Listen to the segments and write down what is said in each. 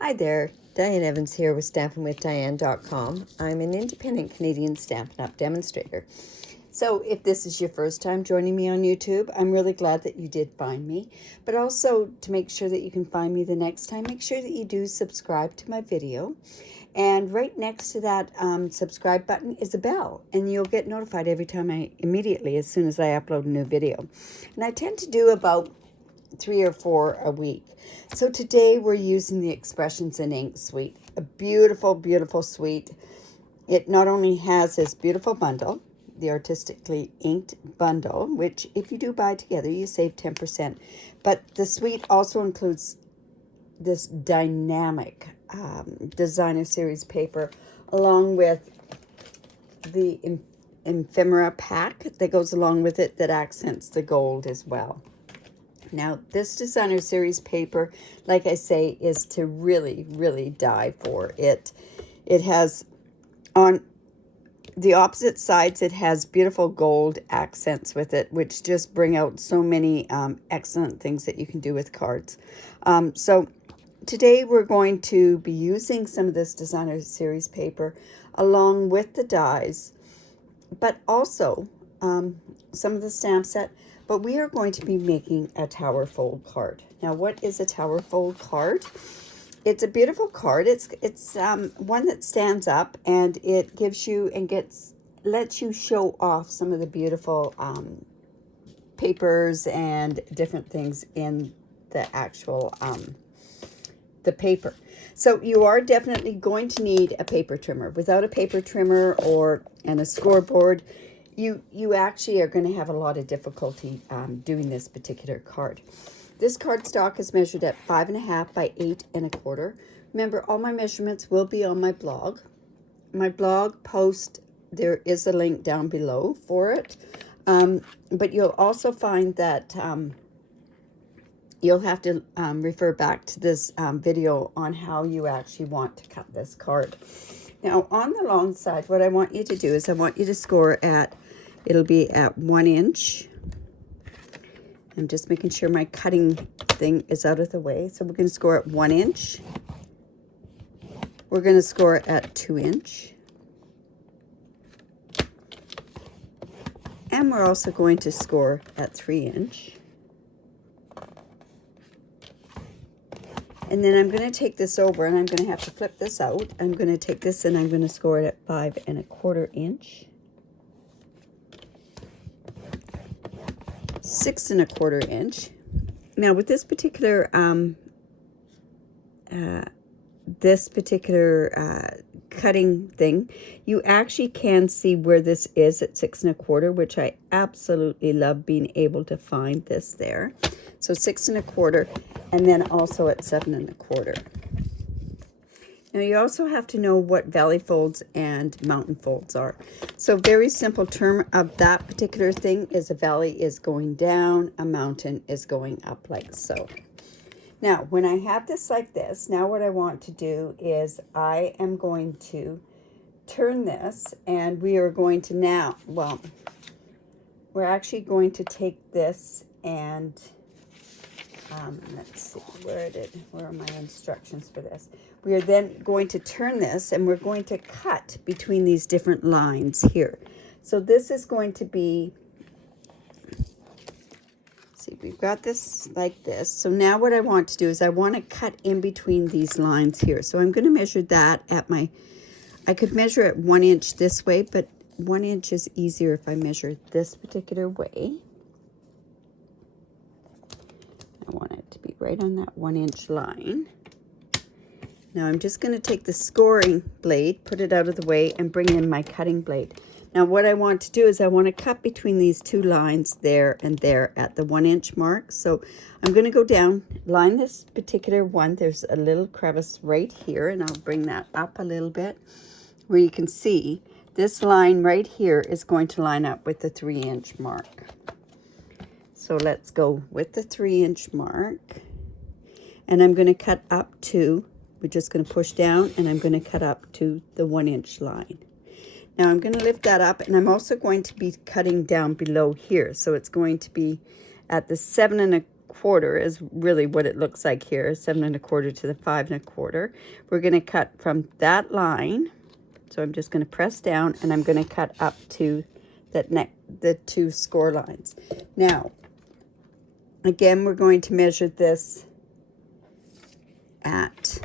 Hi there, Diane Evans here with StampinWithDiane.com. I'm an independent Canadian Stampin' Up demonstrator. So if this is your first time joining me on YouTube, I'm really glad that you did find me. But also to make sure that you can find me the next time, make sure that you do subscribe to my video. And right next to that subscribe button is a bell, and you'll get notified every time immediately as soon as I upload a new video. And I tend to do about 3 or 4 a week. So today we're using the Expressions in Ink suite, a beautiful, beautiful suite. It not only has this beautiful bundle, the Artistically inked bundle, which if you do buy together, you save 10%. But the suite also includes this dynamic designer series paper, along with the ephemera pack that goes along with it that accents the gold as well. Now, this designer series paper, like I say, is to really, really die for. It has, on the opposite sides, it has beautiful gold accents with it, which just bring out so many excellent things that you can do with cards. So today we're going to be using some of this designer series paper along with the dies, but also some of the stamp set. But we are going to be making a tower fold card. Now, what is a tower fold card? It's a beautiful card. It's one that stands up, and it gives you and lets you show off some of the beautiful papers and different things in the actual the paper. So you are definitely going to need a paper trimmer. Without a paper trimmer and a scoreboard, you actually are going to have a lot of difficulty doing this particular card. This cardstock is measured at 5.5 by 8 1/4. Remember, all my measurements will be on my blog. My blog post, there is a link down below for it. But you'll also find that you'll have to refer back to this video on how you actually want to cut this card. Now, on the long side, what I want you to do is I want you to score at, it'll be at 1 inch. I'm just making sure my cutting thing is out of the way. So we're going to score at 1 inch. We're going to score at 2 inch. And we're also going to score at 3 inch. And then I'm going to take this over, and I'm going to have to flip this out. I'm going to take this and I'm going to score it at 5 1/4 inch. 6 1/4 inch. Now with this particular cutting thing, you actually can see where this is at 6 1/4, which I absolutely love being able to find this there. So 6 1/4, and then also at 7 1/4. Now you also have to know what valley folds and mountain folds are. So very simple term of that particular thing is a valley is going down, a mountain is going up like so. Now when I have this like this, now what I want to do is I am going to turn this, and we are going to now, well, we're actually going to take this and let's see, where are my instructions for this? We are then going to turn this, and we're going to cut between these different lines here. So this is going to be, see, we've got this like this. So now what I want to do is I want to cut in between these lines here. So I'm going to measure that at I could measure it 1 inch this way, but 1 inch is easier if I measure this particular way. I want it to be right on that 1 inch line. Now I'm just going to take the scoring blade, put it out of the way, and bring in my cutting blade. Now what I want to do is I want to cut between these two lines there and there at the 1 inch mark. So I'm going to go down, line this particular one. There's a little crevice right here, and I'll bring that up a little bit where you can see this line right here is going to line up with the 3 inch mark. So let's go with the 3 inch mark, and I'm going to cut up to, we're just going to push down, and I'm going to cut up to the 1 inch line. Now I'm going to lift that up, and I'm also going to be cutting down below here. So it's going to be at the 7 1/4 is really what it looks like here, 7 1/4 to the 5 1/4. We're going to cut from that line. So I'm just going to press down and I'm going to cut up to the 2 score lines. Now, again, we're going to measure this at,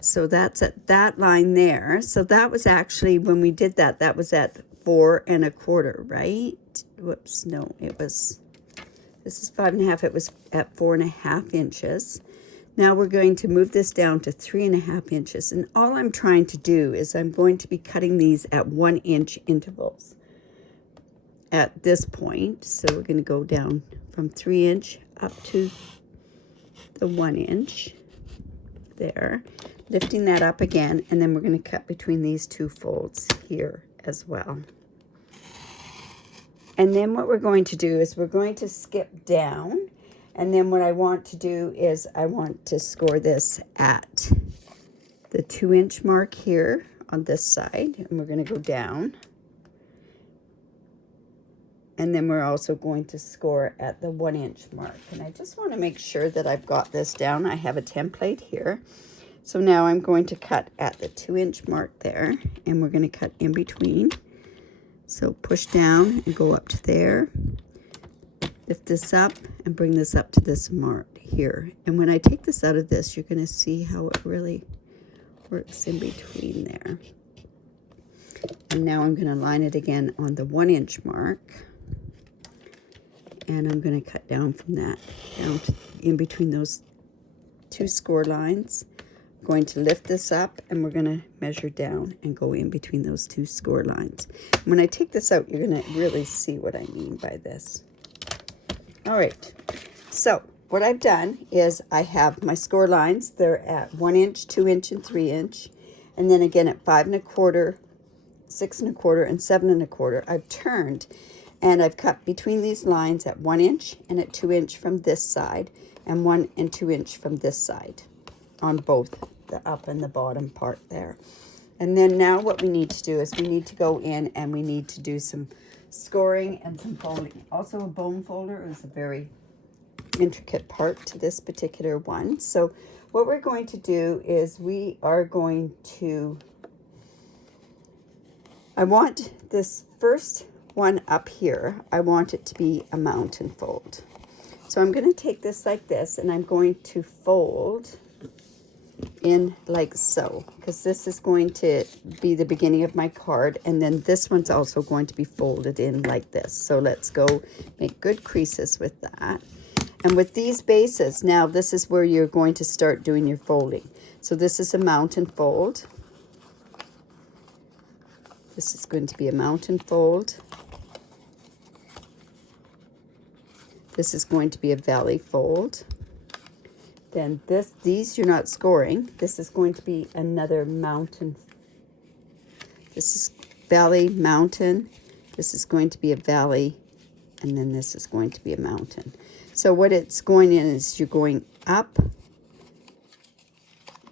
so that's at that line there. So that was actually, when we did that, that was at 4 1/4, right? Whoops, no, it was, this is 5 1/2, it was at 4 1/2 inches. Now we're going to move this down to 3 1/2 inches. And all I'm trying to do is I'm going to be cutting these at 1 inch intervals at this point. So we're going to go down from 3 inch up to the 1 inch there, lifting that up again, and then we're going to cut between these 2 folds here as well. And then what we're going to do is we're going to skip down, and then what I want to do is I want to score this at the 2 inch mark here on this side, and we're going to go down. And then we're also going to score at the 1 inch mark. And I just want to make sure that I've got this down. I have a template here. So now I'm going to cut at the 2 inch mark there, and we're going to cut in between. So push down and go up to there. Lift this up and bring this up to this mark here. And when I take this out of this, you're going to see how it really works in between there. And now I'm going to line it again on the 1 inch mark. And I'm going to cut down from that, down to in between those 2 score lines. I'm going to lift this up, and we're going to measure down and go in between those 2 score lines. When I take this out, you're going to really see what I mean by this. All right, so what I've done is I have my score lines. They're at 1 inch, 2 inch, and 3 inch. And then again at 5 1/4, 6 1/4, and 7 1/4, I've turned. And I've cut between these lines at 1 inch and at 2 inch from this side, and 1 and 2 inch from this side on both the up and the bottom part there. And then now what we need to do is we need to go in and we need to do some scoring and some folding. Also, a bone folder is a very intricate part to this particular one. So what we're going to do is we are going to, I want this first one up here, I want it to be a mountain fold. So I'm going to take this like this, and I'm going to fold in like so, because this is going to be the beginning of my card, and then this one's also going to be folded in like this. So let's go make good creases with that. And with these bases, now this is where you're going to start doing your folding. So this is a mountain fold. This is going to be a mountain fold. This is going to be a valley fold. Then these you're not scoring. This is going to be another mountain. This is valley, mountain. This is going to be a valley, and then this is going to be a mountain. So what it's going in is you're going up,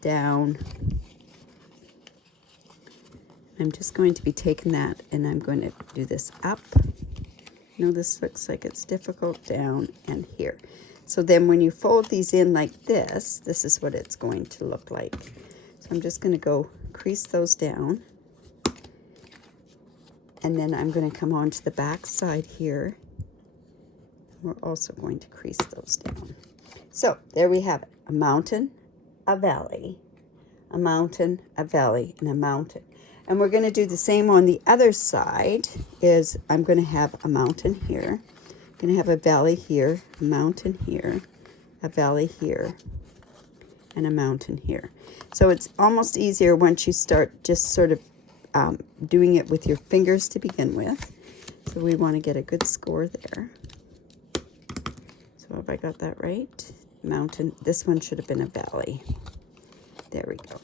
down. I'm just going to be taking that, and I'm going to do this up. No, this looks like it's difficult, down, and here. So then when you fold these in like this, this is what it's going to look like. So I'm just going to go crease those down. And then I'm going to come on to the back side here. We're also going to crease those down. So there we have it. A mountain, a valley, a mountain, a valley, and a mountain. And we're going to do the same on the other side. Is I'm going to have a mountain here. I'm going to have a valley here, a mountain here, a valley here, and a mountain here. So it's almost easier once you start just sort of doing it with your fingers to begin with. So we want to get a good score there. So have I got that right? Mountain. This one should have been a valley. There we go.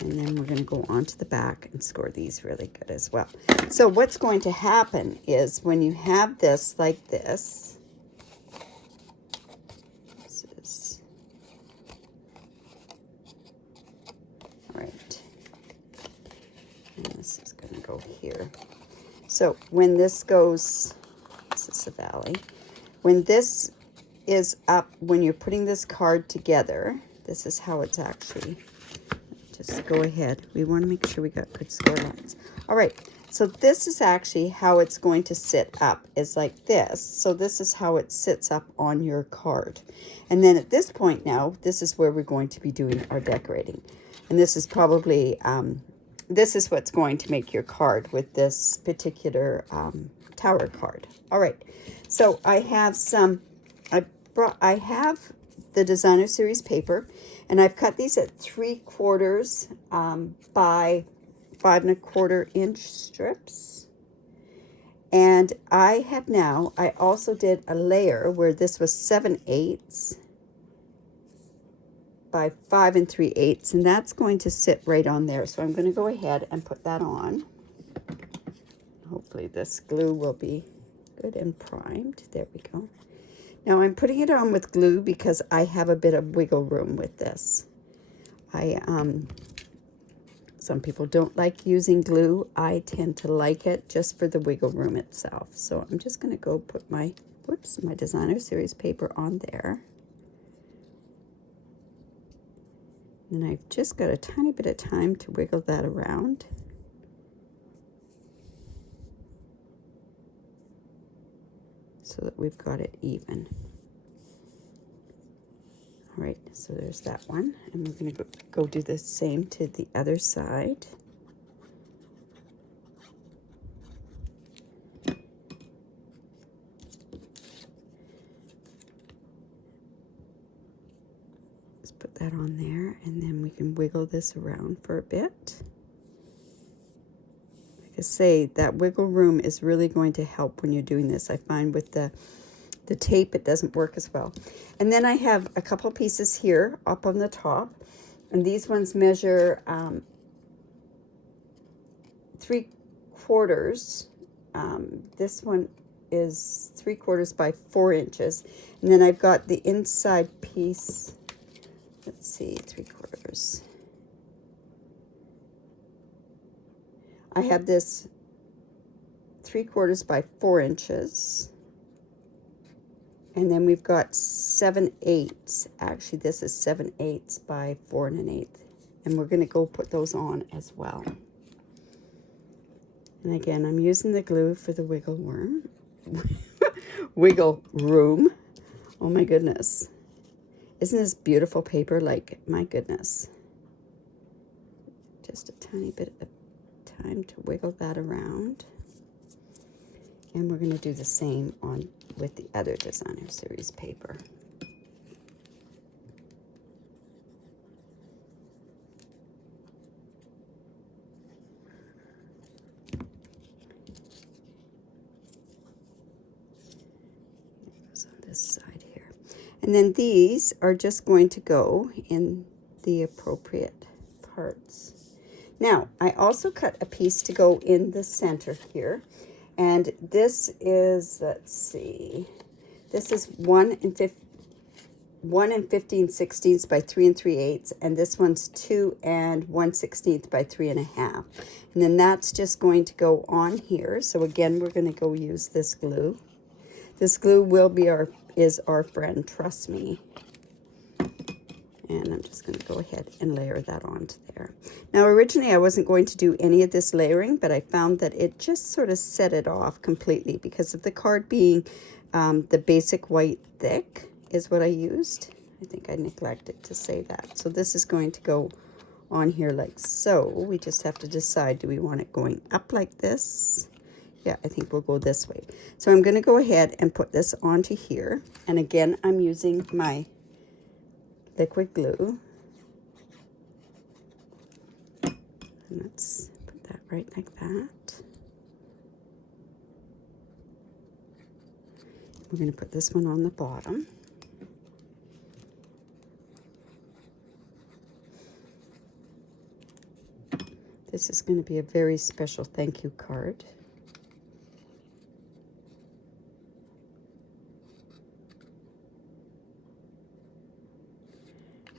And then we're going to go on to the back and score these really good as well. So what's going to happen is when you have this like this, all right, and this is going to go here. So when this goes, this is the valley. When this is up, when you're putting this card together, this is how it's actually, just go ahead. We want to make sure we got good score lines. All right, so this is actually how it's going to sit up, is like this. So this is how it sits up on your card. And then at this point now, this is where we're going to be doing our decorating. And this is probably, this is what's going to make your card with this particular tower card. All right, so I have some, I have the designer series paper, and I've cut these at 3/4 by 5 1/4 inch strips. And I have now, I also did a layer where this was 7/8 by 5 3/8, and that's going to sit right on there. So I'm going to go ahead and put that on. Hopefully this glue will be good and primed. There we go. Now I'm putting it on with glue because I have a bit of wiggle room with this. Some people don't like using glue. I tend to like it just for the wiggle room itself. So I'm just going to go put my, my designer series paper on there. And I've just got a tiny bit of time to wiggle that around. So that we've got it even. All right, so there's that one. And we're going to go do the same to the other side. Just put that on there, and then we can wiggle this around for a bit. Like I say, that wiggle room is really going to help when you're doing this. I find with the tape, it doesn't work as well. And then I have a couple pieces here up on the top, and these ones measure 3/4. This one is 3/4 by 4 inches, and then I've got the inside piece. Let's see, 3/4. I have this 3/4 by 4 inches. And then we've got 7/8. Actually, this is 7/8 by 4 1/8. And we're going to go put those on as well. And again, I'm using the glue for the wiggle worm. Wiggle room. Oh my goodness. Isn't this beautiful paper? Like, my goodness. Just a tiny bit of time to wiggle that around. And we're going to do the same on with the other designer series paper. So on this side here. And then these are just going to go in the appropriate parts. Now, I also cut a piece to go in the center here. And this is, let's see, this is 1 15/16 by 3 3/8, and this one's 2 1/16 by 3 1/2. And then that's just going to go on here. So again, we're going to go use this glue. This glue will be is our friend, trust me. And I'm just going to go ahead and layer that onto there. Now, originally I wasn't going to do any of this layering, but I found that it just sort of set it off completely because of the card being the basic white thick is what I used. I think I neglected to say that. So this is going to go on here like so. We just have to decide, do we want it going up like this? Yeah, I think we'll go this way. So I'm going to go ahead and put this onto here. And again, I'm using my liquid glue. And let's put that right like that. We're going to put this one on the bottom. This is going to be a very special thank you card.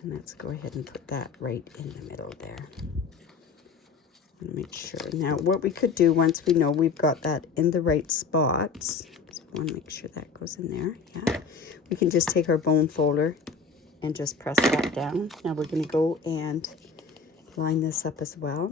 And let's go ahead and put that right in the middle there. want to make sure. Now, what we could do once we know we've got that in the right spots, because we want to make sure that goes in there, yeah, we can just take our bone folder and just press that down. Now we're going to go and line this up as well.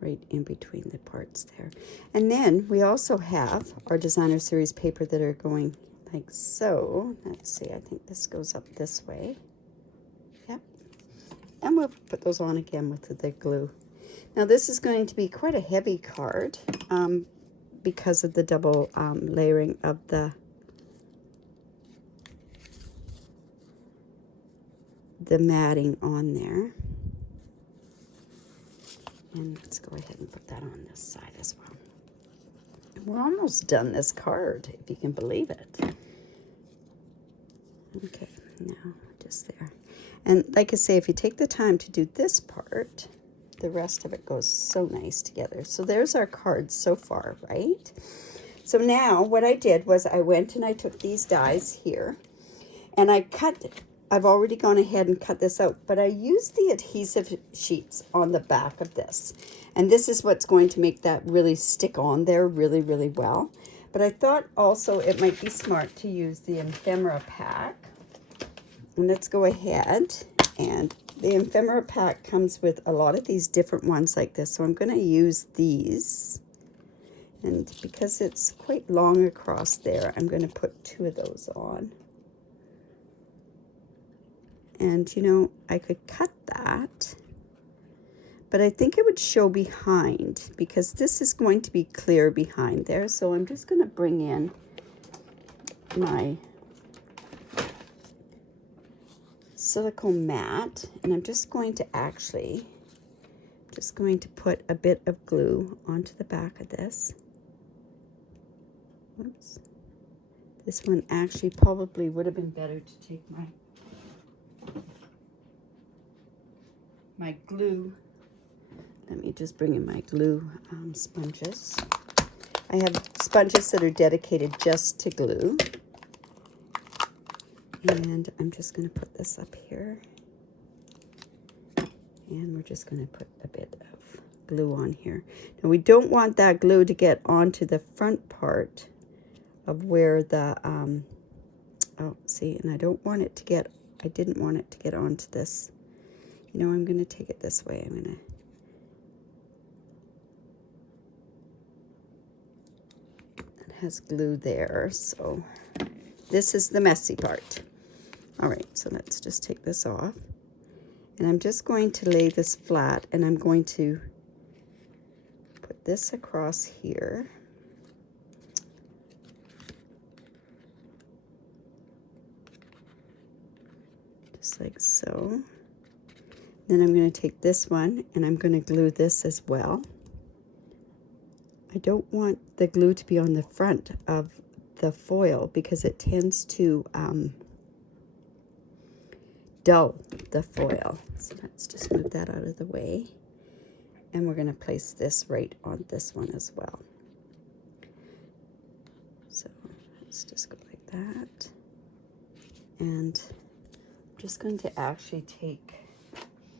Right in between the parts there. And then we also have our designer series paper that are going like so. Let's see, I think this goes up this way. Yep. And we'll put those on again with the glue. Now this is going to be quite a heavy card because of the double layering of the matting on there. And let's go ahead and put that on this side as well. We're almost done this card, if you can believe it. Okay, now just there. And like I say, if you take the time to do this part, the rest of it goes so nice together. So there's our cards so far, right? So now what I did was I went and I took these dies here and I cut it. I've already gone ahead and cut this out, but I used the adhesive sheets on the back of this. And this is what's going to make that really stick on there really, really well. But I thought also it might be smart to use the ephemera pack. And let's go ahead, and the ephemera pack comes with a lot of these different ones like this. So I'm going to use these. And because it's quite long across there, I'm going to put 2 of those on. And, you know, I could cut that, but I think it would show behind because this is going to be clear behind there. So I'm just going to bring in my silicone mat, and I'm just going to put a bit of glue onto the back of this. Whoops. This one actually probably would have been better to take my glue. Let me just bring in my glue sponges. I have sponges that are dedicated just to glue. And I'm just going to put this up here. And we're just going to put a bit of glue on here. Now we don't want that glue to get onto the front part of where the, oh, see, and I didn't want it to get onto this. You know, I'm going to take it this way. It has glue there, so this is the messy part. All right, so let's just take this off. And I'm just going to lay this flat, and I'm going to put this across here. Just like so. Then I'm going to take this one and I'm going to glue this as well. I don't want the glue to be on the front of the foil because it tends to dull the foil. So let's just move that out of the way. And we're going to place this right on this one as well. So let's just go like that. And I'm just going to actually take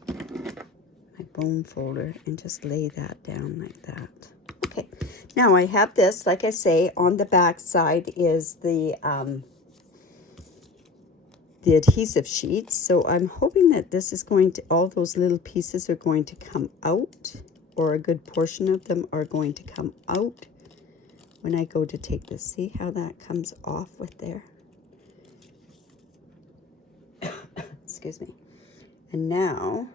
my bone folder and just lay that down like that. Okay, now I have this, like I say, on the back side is the adhesive sheets. So I'm hoping that this is going to, all those little pieces are going to come out, or a good portion of them are going to come out when I go to take this. See how that comes off with there? Excuse me. And now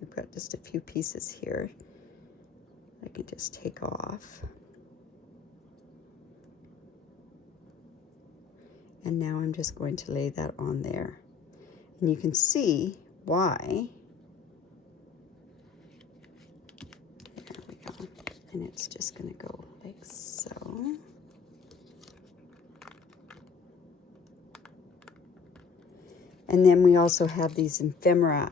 we've got just a few pieces here I can just take off. And now I'm just going to lay that on there. And you can see why. There we go. And it's just going to go like so. And then we also have these ephemera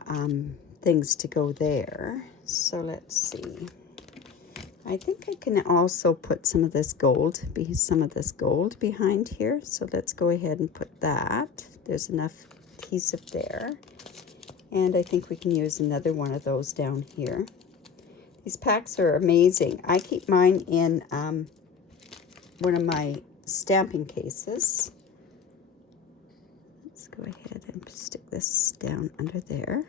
things to go there. So let's see. I think I can also put some of this gold behind here. So let's go ahead and put that. There's enough adhesive there. And I think we can use another one of those down here. These packs are amazing. I keep mine in one of my stamping cases. Let's go ahead and stick this down under there.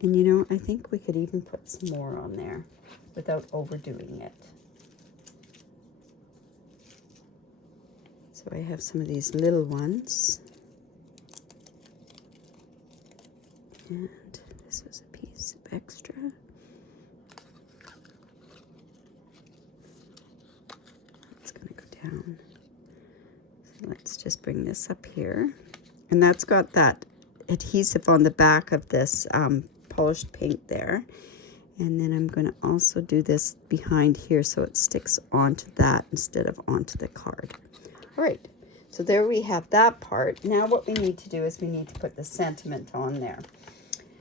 And you know, I think we could even put some more on there without overdoing it. So I have some of these little ones. And this was a piece of extra. It's going to go down. So let's just bring this up here. And that's got that adhesive on the back of this polished pink there. And then I'm going to also do this behind here so it sticks onto that instead of onto the card. All right, so there we have that part. Now what we need to do is we need to put the sentiment on there.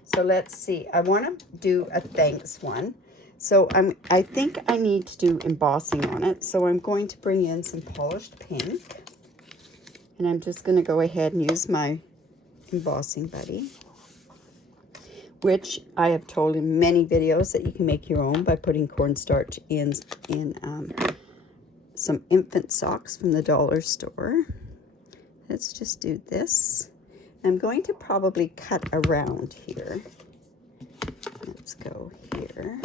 So let's see, I want to do a thanks one. So I think I need to do embossing on it. So I'm going to bring in some polished pink. And I'm just going to go ahead and use my embossing buddy, which I have told in many videos that you can make your own by putting cornstarch in some infant socks from the dollar store. Let's just do this. I'm going to probably cut around here. Let's go here.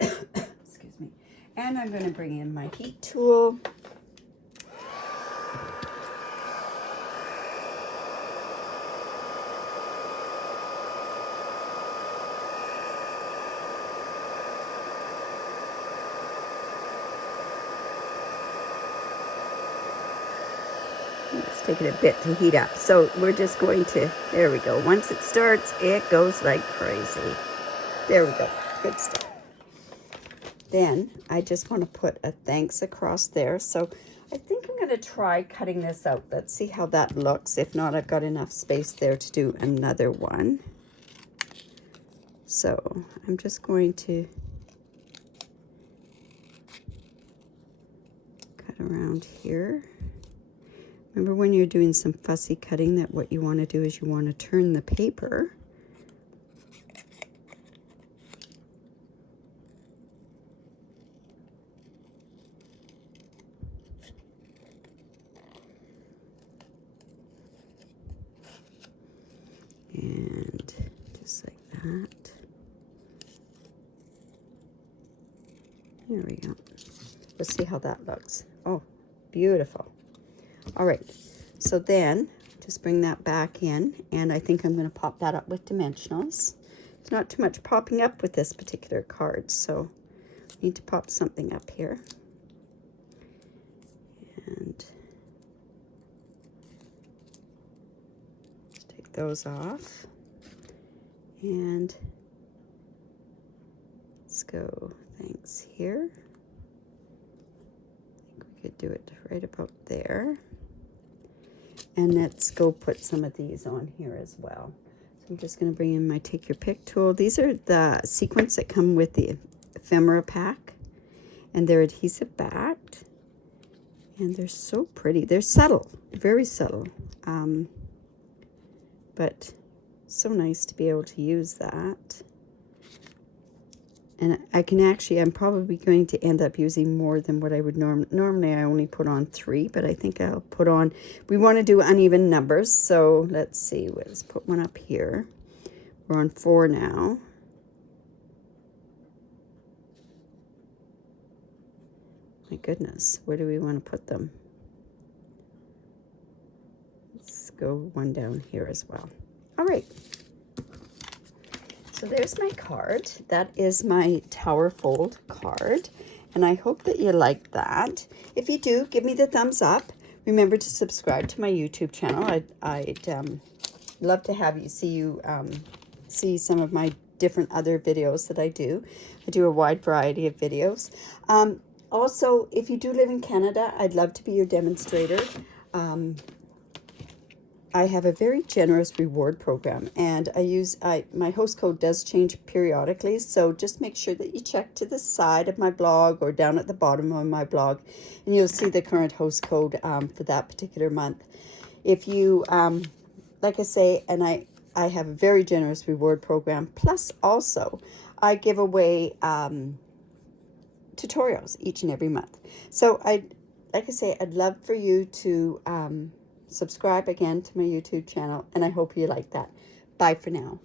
Excuse me. And I'm going to bring in my heat tool. It's taking a bit to heat up. So we're just going to, there we go. Once it starts, it goes like crazy. There we go. Good stuff. Then I just want to put a thanks across there. So I think I'm going to try cutting this out. Let's see how that looks. If not, I've got enough space there to do another one. So I'm just going to cut around here. Remember when you're doing some fussy cutting that what you want to do is you want to turn the paper. And just like that. There we go. Let's see how that looks. Oh, beautiful. All right, so then just bring that back in, and I think I'm going to pop that up with dimensionals. There's not too much popping up with this particular card, so I need to pop something up here. And just take those off. And let's go thanks here. I think we could do it right about there. And let's go put some of these on here as well. So I'm just going to bring in my Take Your Pick tool. These are the sequins that come with the ephemera pack. And they're adhesive backed. And they're so pretty. They're subtle, very subtle. But so nice to be able to use that. And I can actually, I'm probably going to end up using more than what I would normally I only put on 3, but I think I'll put on, we want to do uneven numbers, so let's see, let's put one up here. We're on 4 now. My goodness, where do we want to put them? Let's go one down here as well. All right. So there's my card. That is my Tower Fold card. And I hope that you like that. If you do, give me the thumbs up. Remember to subscribe to my YouTube channel. I'd love to have you see some of my different other videos that I do. I do a wide variety of videos. Also, if you do live in Canada, I'd love to be your demonstrator. I have a very generous reward program, and my host code does change periodically, so just make sure that you check to the side of my blog or down at the bottom of my blog, and you'll see the current host code for that particular month. If you, like I say, and I have a very generous reward program, plus also I give away tutorials each and every month. So like I say, I'd love for you to subscribe again to my YouTube channel, and I hope you like that. Bye for now.